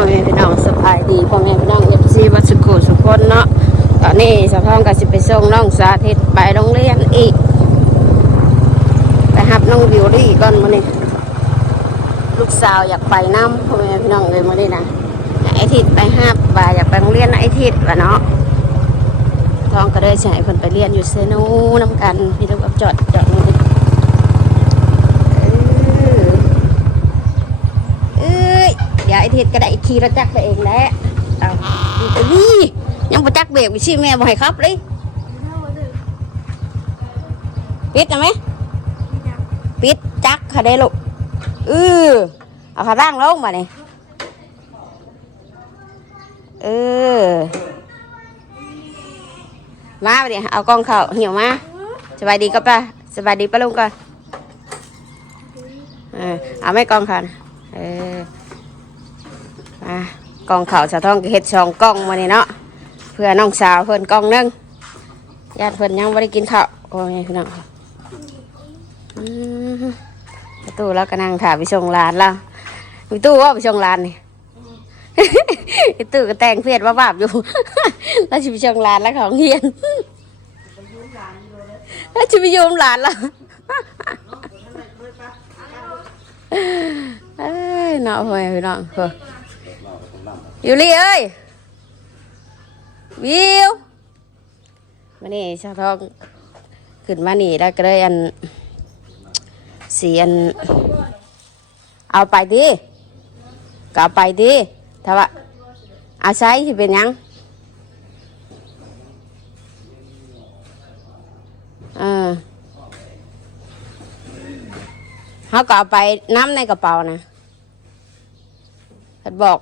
พ่อแม่พี่น้องสบายดีพ่อแม่พี่น้องเอฟซีวัดสุขุสุขคนเนาะตอนนี้สะพ้องก็สิไปส่งน้องสาธิตไปโรงเรียนอีกไปหับน้องบิวรี่ก่อนมื้อนี้ลูกสาวอยากไปน้ำพ่อแม่พี่น้องเลยมื้อนี้นะไอทิดไปหับว่าอยากไปโรงเรียนไอทิดว่ะเนาะท้องก็เลยใช้เพิ่นไปเรียนอยู่เซนูน้ำกันพี่ลูกกับจอดจอดมื้อนี้เออ เอ้ยเดี๋ยวไอ้เทศก็ได้ขี่รถจักรไปเองแหละเอานี่ยังบ่จักเบรกไปชี้แม่บ่ให้ครับเลยปิดนะไหมปิดจักค่ะได้ลูกเออเอาขาร่างลงมาเนี่ยเออ มาไปดิเอากล้องเข่าเหี่ยวมาสบายดีก็ป้าสบายดีป้าลุงก่อนเออเอาไม่กล้องค่ะเออ มากองเขาสะท้องก็เฮ็ดสองกล้องมานี่เนาะเพื่อน้องสาวเพิ่อนกล้องหนึงญาติเพิ่อนยังไม่ได้กินข้าวโอ้ยพี่น้องประตูแล้วก็นั่งถ่ายไปส่งหลานแล้วมีตู้ว่าไปส่งหลานนี่ตู้ก็แต่งเพียดว่าบาบอยู่ แล้วจะไปส่งหลานแล้วของเฮียนแล้วจะไปโยมหลานแล้วเอ้ยเนาะพ่อแม่พี่น้องเฮ้อ ยูลี่เอ้ย วิวมานี่ชาวทองขึ้นมานี่แล้วก็เลยอันเสียนเอาไปดิก็เอาไปดิถ้าว่าเอาใช้ที่เป็นยังเออเขาก็เอาไปน้ำในกระเป๋านะเพิ่นบอก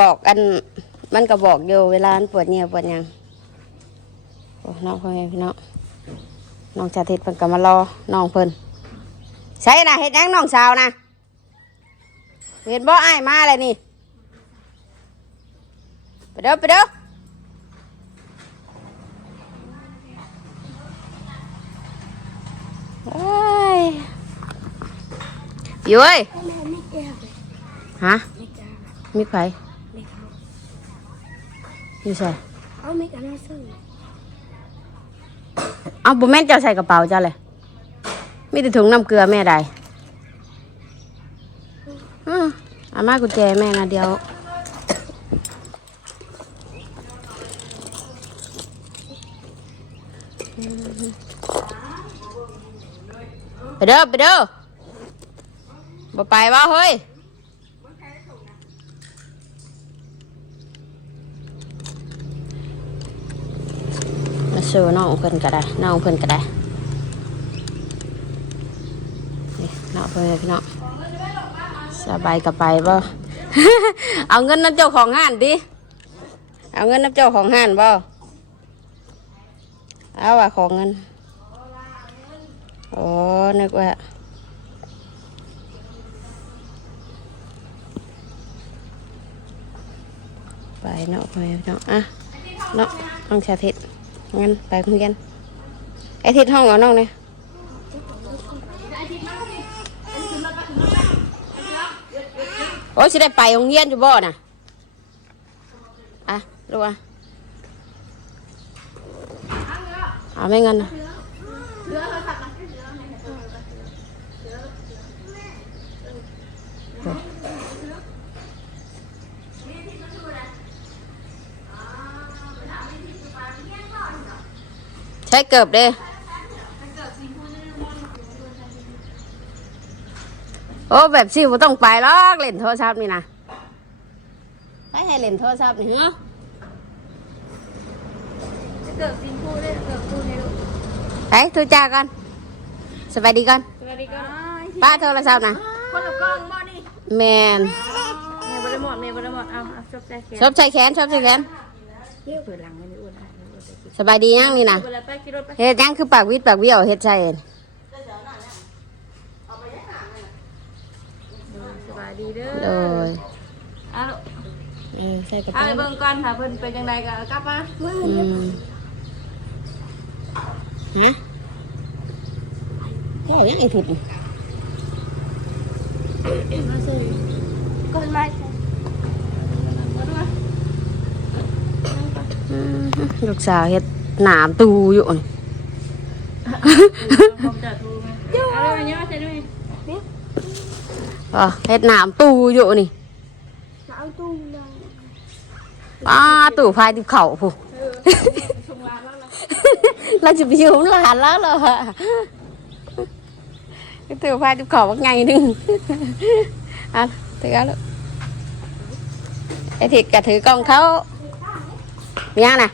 บอกกันมันก็บอกอยู่เวลามันปวดเนียปวดยังโอ้น้องพ่อแม่พี่น้องน้องชาติตเพิ่นก็มารอน้องเพิ่นใช่นะเห็ดยังน้องสาวนะเห็นบ่อ้ายมาเลยนี่ไปเด้อไปเด้ออยอยู่เอ้ยฮะมีไผ อยู่ใส่เอาไม่กันนะซึ่งเอาบุแม่นเจ้าใส่กระเป๋าเจ้าเลยมีแต่ถุงน้ำเกลือแม่ใดอืมเอามากุญแจแม่นะเดียวไปเด้อไปเด้อบ่ไปบ่เฮ้ย มาสู้น้องเพิ่นก็ได้น้องเพิ่นก็ได้นี่น้องเพิ่นพี่น้องสบายกับไปบ่เอาเงินน้ำเจ้าของห้านดิเอาเงินน้ำเจ้าของห้านบ่เอาว่าของเงินโอ้นึกว่าไปเนาะไปเนาะอะเนาะน้องชาทิต งั้นไปคุยกันไอทิศห้องเอาน้องเนี่ยโอ้ยจะได้ไปโรงเรียนอยู่บ่น่ะอะดูอะเอาไม่เงินนะ ช้เกือบเด้โอ้แบบสิบ่ต้องไปหรอกเล่นโทรศัพท์นี่นะไปให้เล่นโทรศัพท์นี่เหรอเกิดฟินพูดด้วยเกิดพูดในลูกไปทุจ้าก่อนสบายดีก่อนสวัสดีครับป้าโทรศัพท์นะคนละกล้องบ่นี่แมนเมย์บริหมดเมย์บริหมดเอาเอาจบใจแค่ชอบใช้แขนชอบใช้แขนเที่ยวเปิดหลัง สบายดียังนี่นะเวลาไปขี่รถไปเฮ็ดยังคือปากวิดปากเบี้ยวเฮ็ดใช่เองสบายดีเด้อโดยเอาเออใส่กระเอาเป๋าไปเบิ่งก่อนถ้าเพิ่นเป็นจังไดก็กลับมาอืมฮะก็ยังไอ้ผิดก่อนมา อืม ลูกสาวเฮ็ดหนามตูอยู่นี่ผมจะทูไหมเอาเลยเนี่ยใช่ไหมอ๋อเฮ็ดหนามตูอยู่นี่เอาตุ้มเลยป้าตู่พายติบเข่าผู้ชงร้านแล้วล่ะเราจะไปอยู่หลานแล้วเหรอตู่พายติบเข่าว่าไงนึงอะถือเอาลูกไอ้ทิดก็ถือกล้องเขามี ยังนะ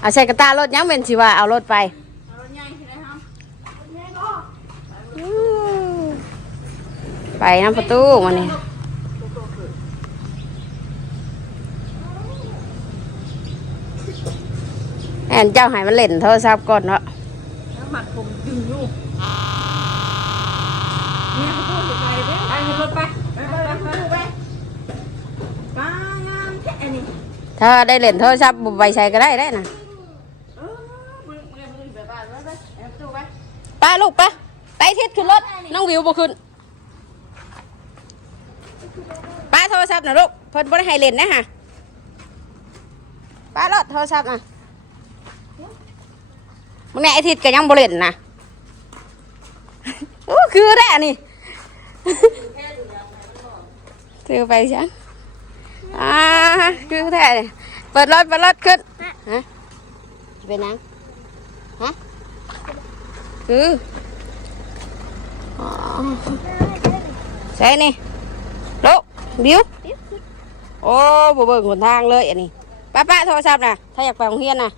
เอาใส่กระตารถยังเป็นสิว่าเอารถไปเอารถใหญ่ใช่ไหมครับไปน้ำประตูมาเนี่ยแอนเจ้าหายมันเล่นโทรศัพท์ก่อนเนาะ แล้วหมัดผมดึงอยู่เนี่ยเขาพูดไปเด้อไปขึ้นรถไปไปไปไปไปไปมางามแค่นี้ ถ้าได้เล่นโทรศัพท์บุบใบใช้ก็ได้ได้นะไปลูกไปไปทิศขึ้นรถน้องวิวบ่ขึ้นไป้าโทรศัพท์นะลูกเพิ่นบ่ได้ให้เล่นนะฮะไป้ารถโทรศัพท์นะมึงเนี่ยไอทิศก็ยังบ่เล่นนะโอ้คือได้นนี่ ถือไปฉัน อ่าคือแท้เลยเปิดรถเปิดรถขึ้นฮะเป็นนังฮะคืออ๋อใช่นี่ลูกบิวโอ้บ่เบิ่งหนทางเลยอันนี้ป้าป้าโทรศัพท์นะถ้าอยากไปโรงเรียนนะ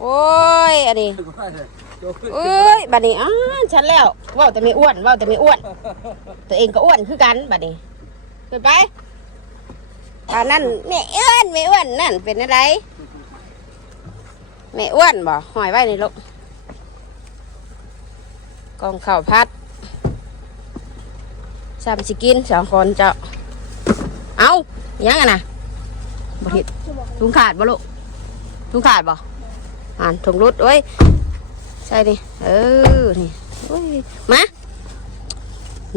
โอ้ยอันนี้เอ้ยบัดนี้อ้าฉันแล้วเว่าแต่ไม่อ้วนเว่าแต่ไม่อ้วน ตัวเองก็อ้วนคือกันบัดนี้ เกิดไปตอนนั้นไม่อ้วนไม่อ้วนนั่นเป็นอะไรไม่อ้วนบ่หอยไว้ในลูกกองข้าวพัดสามสิกินสองคนเจ้าเอายังไงนะบ่เห็ดถุงขาดบ่ลูกถุงขาดบ่อ่านถุงรุดเอ้ยใช่ดิเออนี่โอ้ยมา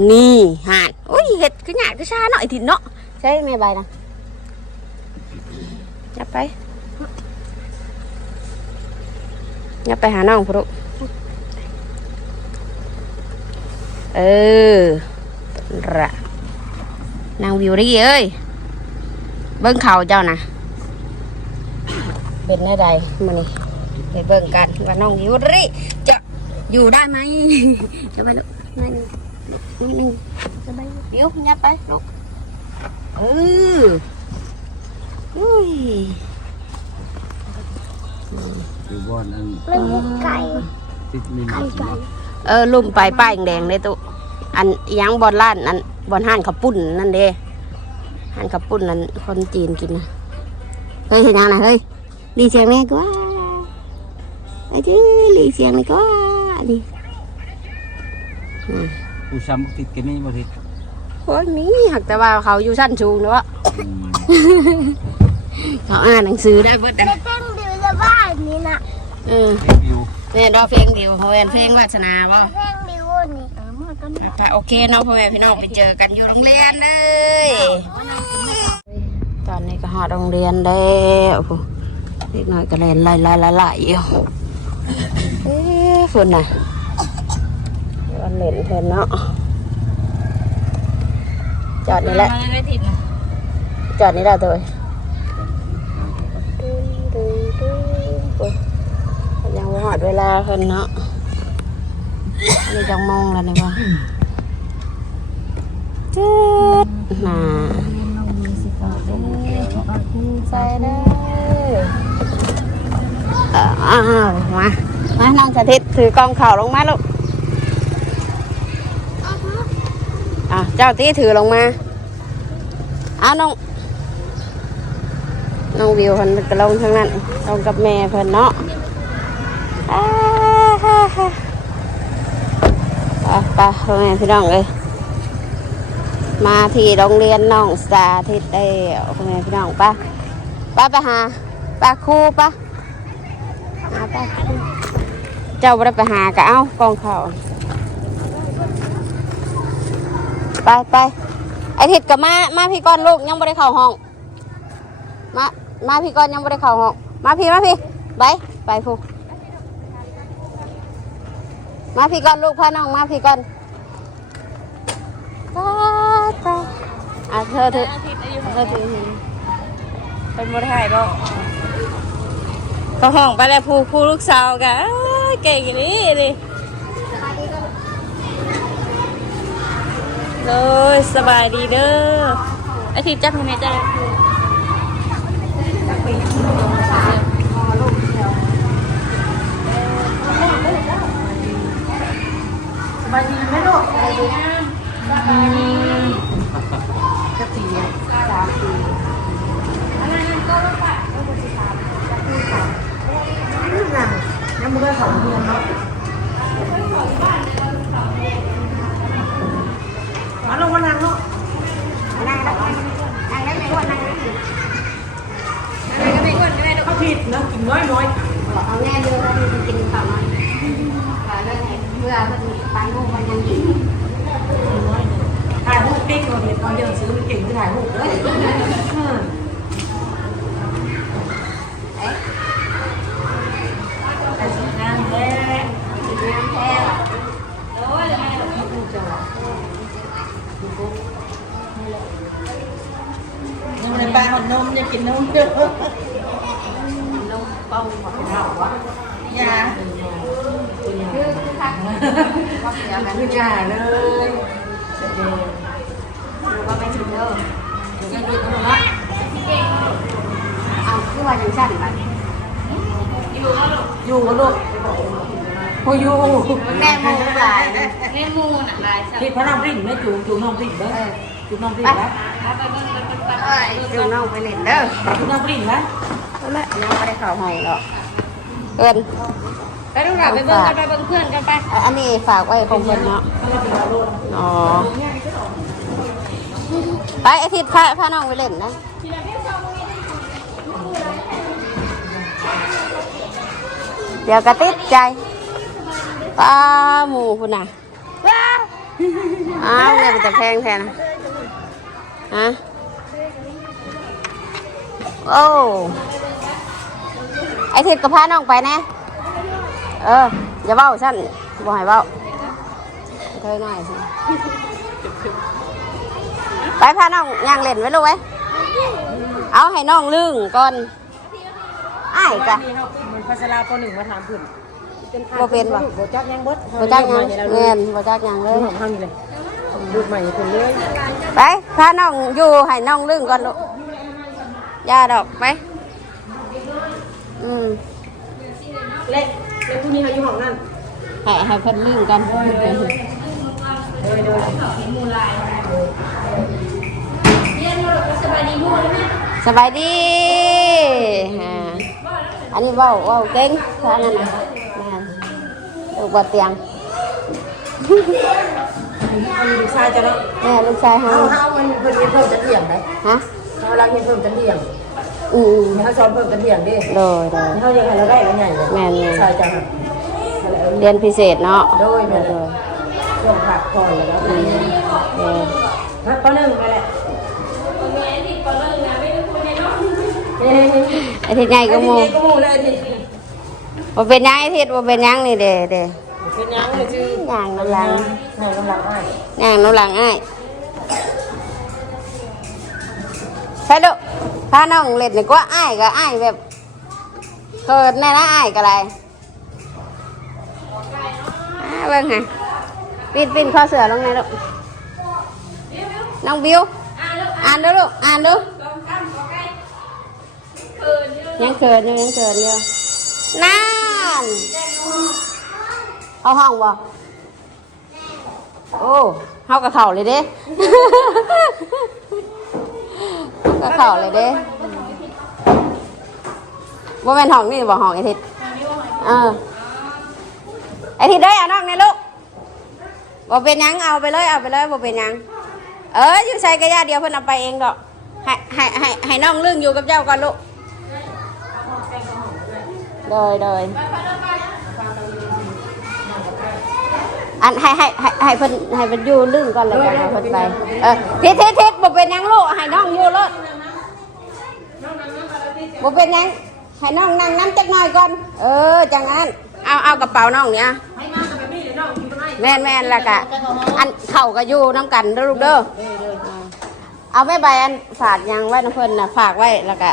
นี่หาน โอ้ยเห็ดก็หยาดก็ชาเนาะไอถิ่นเนาะใช่ไหมใบนะยับไปยับไปหาน้องพรุเออระนางวิวรี่เอ้ย เบิ้งเขาเจ้านะเป็นได้ใดมานี่ไปเบิ่งกันว่าน้องยูริจะอยู่ได้ไหมจะไปลูกนั่นนั่นนี่จะไป ยวยับไปลูกเอออุ้ยอยู่บอนอันเรื่องไก่ติดมินไก่ไก่เออลุ่มไปป้ายแดงเลยตุอันยังบอลล้านอันบอลห้านขับปุ่นนั่นเด้ห้านขับปุ่นนั่นคนจีนกินนะเฮ้ยเห็นยังนะเฮ้ยดีเสียงแม่ก็ว่าไอ้เจ้ดีเสียงนี่ก็ว่าดิผู้ช้ำติดกันนี่บ่ติด โอ้ยมีหักแต่ว่าเขาอยู่ชั้นสูงเนาะอืมเขาอ่านหนังสือได้เบิดจะนะเต้นดิวจะบ้านนี้นะเออเทปอยู่เนี่ยดอกเพลงเดียวเขาแอนเพลงวาสนาบ่เต้นดิวนี่เออเมื่อกันไปโอเคเนาะพ่อแม่พี่น้องไปเจอกันอยู่โรงเรียนเลยตอนนี้ก็หอดโรงเรียนแล้วพูเล็กน้อยก็เล่นไล่ไล่ไล่ไล่อยู่เอ๊ะฝุ่นน่ะวันเล่นเพิ่นเนาะ จอดนี่แหละมาเลยทิศนะจอดนี่แล้วตัวตึ้งตึ้งตึ้งโอ้ยยังบ่หอดเวลาเพิ่นเนาะนี่จังมองแล้วนี่ว่าจืดน่ะใส่ได้เอ่ออ้าวมา มาน้องสาธิตถือกองข่าวลงมาลูก อะเจ้าตีถือลงมาเอาน้องน้องวิวเพิ่นก็ลงทางนั้นลงกับแม่เพิ่นเนาะอ้าฮ่าฮ่าไปไปแม่พี่น้องเลยมาที่โรงเรียนน้องสาธิตได้พ่อแม่พี่น้องป้าป้าไปหาป้าครูป้าหาป้าครูเจ้าได้ไปหากะเอ้ากองเขาว ไปไปไอทิดกับมามาพี่ก้อนลูกยังบ่ได้เข้าห้อง มามาพี่ก่อนยังไม่ได้เข้าห้อง มาพี่มาพี่ไปไปฟูมาพี่ก่อนลูกพาน้องมาพี่ก่อนตายตาอะเธอถือเธอถือเป็นบริหายบ่เขาห้องไปแล้วผู้ผู้ลูกสาวกะเก่งอย่าง นี้ดิเลยสบายดีเด้อไอทิตย์จักรเมตรได้สบายดีไหมลูกสบายดีสบายดีกะตีสามปียังไม่ได้ของเรียนเนาะมามนั่นาะนั่งได้นั่งได้ไหมวะนั่งได้ไหมเขาผิดนะกินน้อยน้อยเอาแน่เดือนกินาว น้อยขาเรื่องไหนเพื่อมันปานลูกมันยังดีถ่ายรูปเก่งเราเห็นเราเยอะซื้อมันเก่งที่ถ่ายรูปเลยแต่สิงานแท้ กินน้ำแท้ ยังในบ้านนมยังกินนมเด้อ ลงเป้าหัวเป็นเราวะ ยา คือคือคักว่าเสียกัน คือยาเลยแสดง ว่าไม่ถึงเด้อ ยังดูตัวละ เอาคือว่ายังสั้นไปอยู่กับลูกพออยู่แม่มูหลายแม่มูน่ะลายที่พระน้องริ่งไม่จูงจูงน้องริ่งเด้อจูงน้องริ่งแล้วเอ้ยจูงน้องไปเล่นเด้อจูงน้องริ่งแล้วนั่นแหละยังไม่ได้เข้าห้องหรอกเอินไปดูหลับไปเบิ่งกันไปเบิ่งเพื่อนกันไป อันนี้ฝากไว้ของเพิ่นเนาะอ๋อไปอาทิตย์พาพาน้องไปเล่นนะ ดี๋ยวกระติดใจป้าหมูคุณน่ะอ้าวเนี่ยมันจะแพงแทนนะฮะโอ้ไอทิดกับพาน้องไปแน่เออ อย่าเบ้าฉันบ่ให้เบ้าเธอหน่อยสิไปพาน้องย่างเล่นไว้ลูกไว้เอาให้น้องลึงก่อนอ้ายจ้ะนี่เฮามัน ภาษาลาวป .1 มาถามเพิ่นบ่เป็นบ่ บ่จักยังบดบ่จักหยังแม่นบ่จักหยังเลเลยยของเฮานี่เลยดูดใหม่เพิ่นเลยไปพาน้องอยู่ให้น้องลึงก่อนลูกย่าดอกไปอืมเล็กเล็กผู้นี้เฮาอยู่ห้องนั้นให้ให้เพิ่นลึงก่อนโดยโดยสบายดีอ่า อันนี้เว้าเว้าเก่งท่านั้นน่ะแม่นลูกบ่เตียง อันนี้ลูกชายจะเนาะแม่ลูกชายเฮาเฮาเฮามันเพิ่นเฮ็ดเพิ่มจะเที่ยงได้ฮะเฮาลังเฮ็ดเพิ่มจะเที่ยงอืมเฮาสอนเพิ่มจะเที่ยงดิโดยโดยเฮาเรียนให้เราได้แล้วใหญ่เลยแม่นใช่จังเรียนพิเศษเนาะโดยโดแม่ยนโดยช่วงผักก่อนแล้วอืมเออฮะป .1 มาแหละเอ้ยไอ้ที่ใหญ่ก็ก็หหมูมูก็หมูเลยทีบ่เป็นหยังไอ้ทิศบ่เป็นหยังนี่เด้เด้เป็นยังเลยชื่อย่างน้ำหลังหนังกำลังอ่านย่างน้ำหลังอ้ายใช่ลูกพาน้องเล่นนี่ก็อ้ายก็อ้ายแบบเกิดแน่นะอ้ายก็ไรอ่าเบิ่งฮะปิดปิดข้อเสือลงไหนลูกน้องบิวอ่านดูลูกอ่านดู ยังเกิดอยู่ยังเกิดอยู่นั่นเอาห้องบ่โอ้เฮากับเข่าเลยเด้กับเข่าเลยเด้ว่าเป็นห้องนี่บ่ห้องไอทิศเออไอทิศได้เอาน้องนี่ลูกบ่เป็นหยังเอาไปเลยเอาไปเลยบ่เป็นหยัง เอออยู่ใส่กระยาเดียวเพิ่นเอาไปเองดอกให้ให้ให้ให้น้องเรื่องอยู่กับเจ้าก่อนลูก โดยโดยอันให้ให้ให้ให้เพิ่นให้เพิ่นอยู่เรื่องก่อนเลยกันเอาเพิ่นไป เออทิศทิศทิศบ่เป็นหยังลูกให้น้องอยู่รถบ่เป็นหยังให้น้องนั่งน้ำจักหน่อยก่อน เออจังงั้นเอาเอากระเป๋าน้องเนี่ยแบบนี้เดี๋ยแม่นแม่นแล้วก็อันเข่าก็อยู่น้ำกันเด้อลูกเด้อเอาไว้ใบอันฝากยังไว้นะเพิ่นน่ะฝากไว้แล้วก็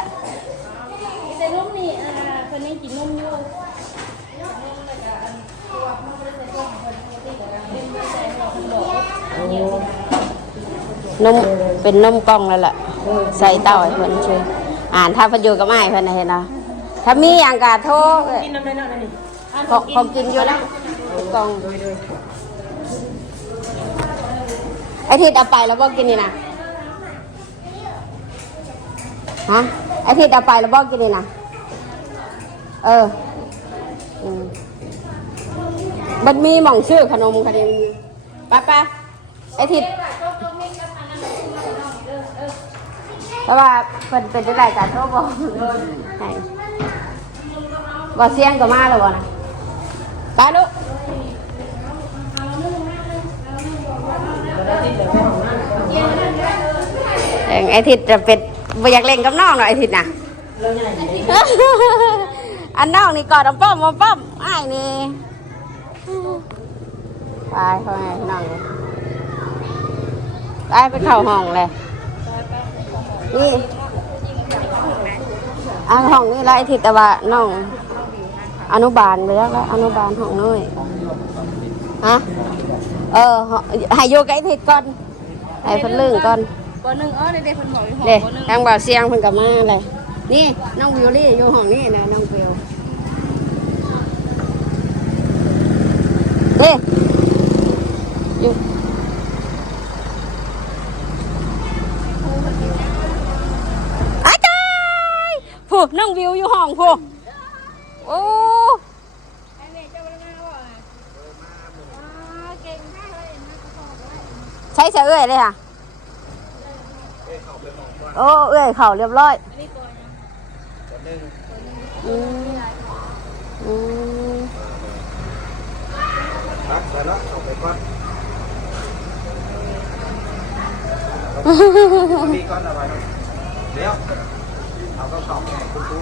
แต่นุ่มนี่อ่าคนนี้กินนุ่มอยู่ นมเป็นนมกล่องแล้วล่ะ ใส่เต้าให้เพิ่นชื่ออ่านถ้าเพิ่นอยู่กับไม้เพิ่นน่ะเห็นเนาะถ้ามีอย่างกะโทรกินน้ำได้เนาะนี่ของของกินอยู่แล้วกล่องไอ้ที่เอาไปแล้วบ่กินนี่นะฮะไอ้ที่เอาไปแล้วบ่กินนี่นะเออมันมีหม่องชื่อขนมคดีป้าป้า ไอ้ทิดเพราะว่าเป็นเป็นได้ไรกันโทรบอกให้บ่เสียงก็มาแล้วบ่นะไปลูกเองไอ้ทิดจะเป็นบ่อยากเล่นกับน้องหรอกไอ้ทิดน่ะอันน้องนี่กอดน้ำป้อมมาป้อมไอ้ายนี่ไปเขาไงพี่น้องเลย ไปไปเข้าห้องเลยนี่อันห้องนี่ไรทิศแต่ว่าน้องอนุบาลไปแล้วก็อนุบาลห้องน้อยฮะเออให้โยกไอ้ทิศก่อนให้เพิ่นลึงก่อนปหนึ่งเออเด็กๆคนหมออยู่หอเด้ปหนึ่งทางบ่าวเสียงเพิ่นกลับมาเลยนี่น้องวิวลี่อยู่ห้องนี้นะน้องวิวเด้อยู่อาจารย์ผู้ น้องวิวอยู่ห้องผู้โอ้ใช้เสือเอ้ยเลยค่ะโอ้เอ้ยเข่าเรียบร้อยอืมอืมครับไปแล้วเอาไปก่อนมีก่อนอาไว้เนาะเดี๋ยว ช็อบแข่งคุณครู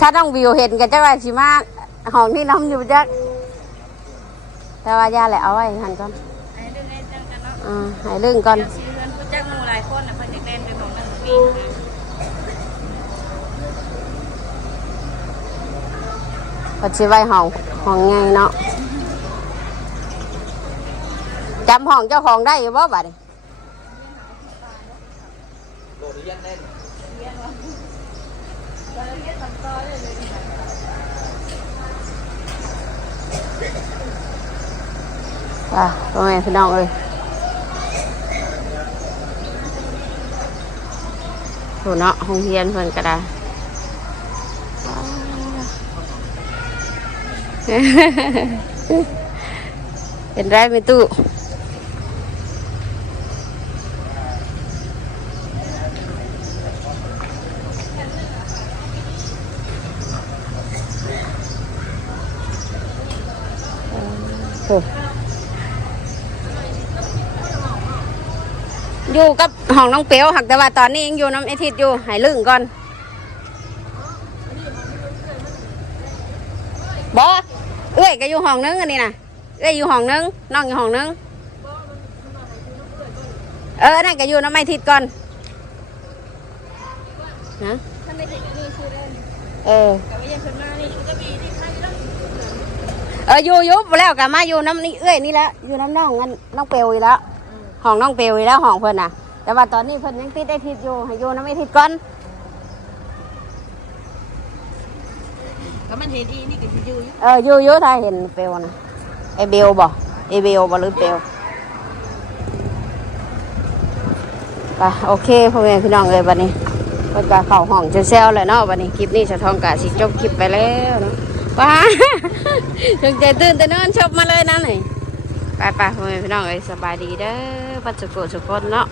ถ้าต้องวิวเห็นกันจะว่าสิมาห้องที่น้ำอยู่จักแต่ว่ายาแหละเอาไว้หันก่อนไอ้เรื่องไอ้จังกันเนาะอ่าให้เรื่องก่อนชีเพื่อนผู้จักหมู่หลายคนน่ะเพิ่นอยากเล่นเป็นของนั่งปีปัดสิไว้ห้องห้องไงเนาะจำห้องเจ้าของได้อยู่บ่บัดนี้ โดดเรียนเล่นอะพ่อแม่พี่น้องเอ้ยโหเนาะห้องเรียนเพิ่นก็ได้เป็นไรไม่ตู้ อ้อยู่กับห้องน้องเปียวหักแต่ว่าตอนนี้ยังอยู่น้ำไอทิดอยู่ใหายลึงก่อนบอเอ้ยก็อยู่ห้องนึงอันนี้นะเอ้ยอยู่ห้องนึงน้องอยู่ห้องนึงเออนั่นก็อยู่น้ำไอทิดก่อนนะถ้าไม่ได้นี่ชื่อเล่นเออ แต่ว่ายังเพิ่นมานี่มันก็มีที่ค่ายแล้ว เอออยู่อยุบแล้วก็มาอยู่น้ำนี่เอ้ยนี่แหละอยู่น้ำน้องกันน้องเปลวอีกแล้วห้องน้องเปลวอีกแล้วห้องเพิ่นน่ะ แต่ว่าตอนนี้เพิ่นยังติดได้ทิศอยู่ให้อยู่น้ำไอทิศก่อนก็มันเห็นอีนี่ก็สิอยู่อยู่เอออยู่อยู่ถ้าเห็นเปลวนะไอเบลบ่ไอเบลบ่หรือเปลวไปโอเคพ่อแม่พี่น้องเอ้ยบัดนี้เพิ่นก็เข้าห้องเซลๆเลยเนาะบัดนี้คลิปนี้สะท้องกะสิจบคลิปไปแล้วเนาะ ว้าจงใจตื่นแต่นอนชบมาเลยนะหน่อยไปไปพี่น้องเอ้ยสบายดีเด้อปัจจุบันสุกคนเนาะ